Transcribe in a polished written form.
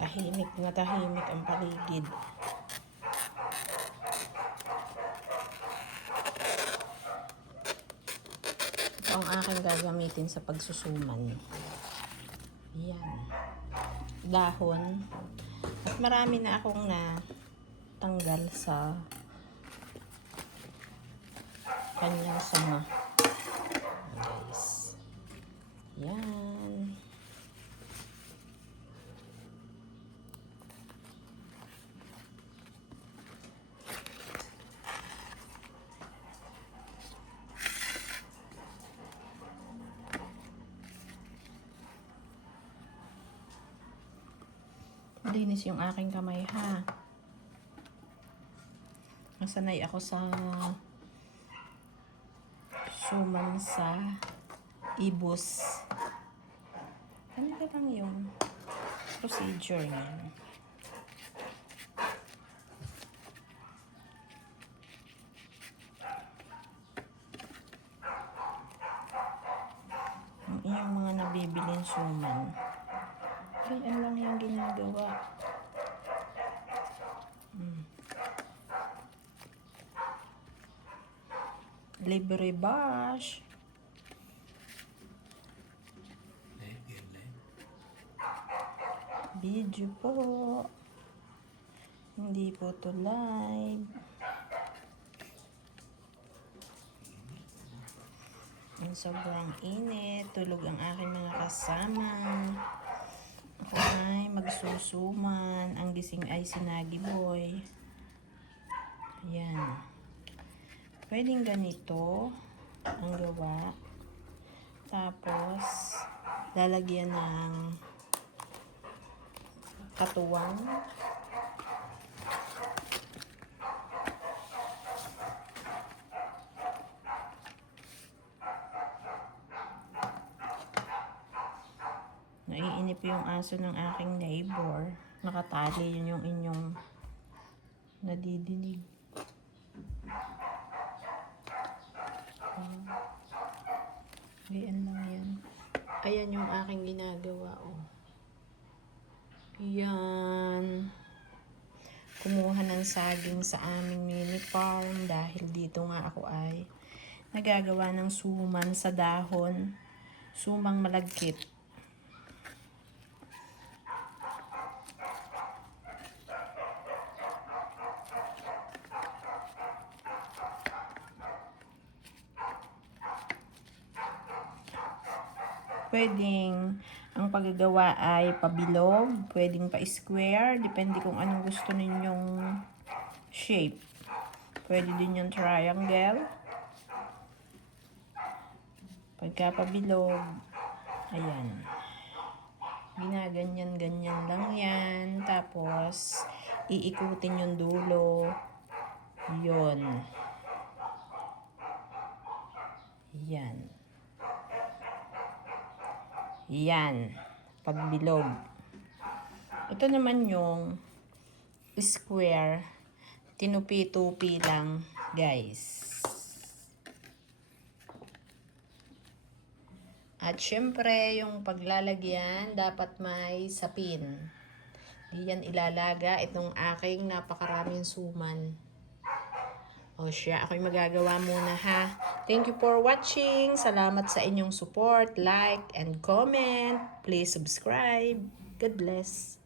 Tahimik na tahimik ang paligid. Ito ang aking gagamitin sa pagsusuman. Yan. Dahon. At marami na akong natanggal sa kanyang sanga. Guys. Yan. Linis yung aking kamay, ha. Nasanay ako sa suman sa ibus. Ano ka lang yung procedure niyan? Ang iyong mga nabibiling suman. Ganyan lang yung ginagawa. Libre bash. Video po. Hindi po to live. Ang sobrang init. Tulog ang aking mga kasama. Ako ay magsusuman. Ang gising ay si Nagi Boy. Ayan. Pwedeng ganito ang gawa. Tapos, lalagyan ng katuwang. Naiinip yung aso ng aking neighbor. Nakatali, yun yung inyong nadidinig. Ayan lang yan. Ayan yung aking ginagawa, oh. Yan. Kumuha ng saging sa aming mini farm dahil dito nga ako ay nagagawa ng suman sa dahon. Sumang malagkit. Pwedeng ang paggagawa ay pabilog, pwedeng pa-square, depende kung anong gusto ninyong shape. Pwede din yung triangle. Pagka pabilog, ayan. Ginaganyan-ganyan lang yan. Tapos, iikutin yung dulo. Yun. Yan. Yan, pagbilog. Ito naman yung square, tinupi-tupi lang, guys. At syempre, yung paglalagyan, dapat may sapin. Diyan ilalaga itong aking napakaraming suman. O siya, ako'y magagawa muna, ha. Thank you for watching. Salamat sa inyong support, like, and comment. Please subscribe. God bless.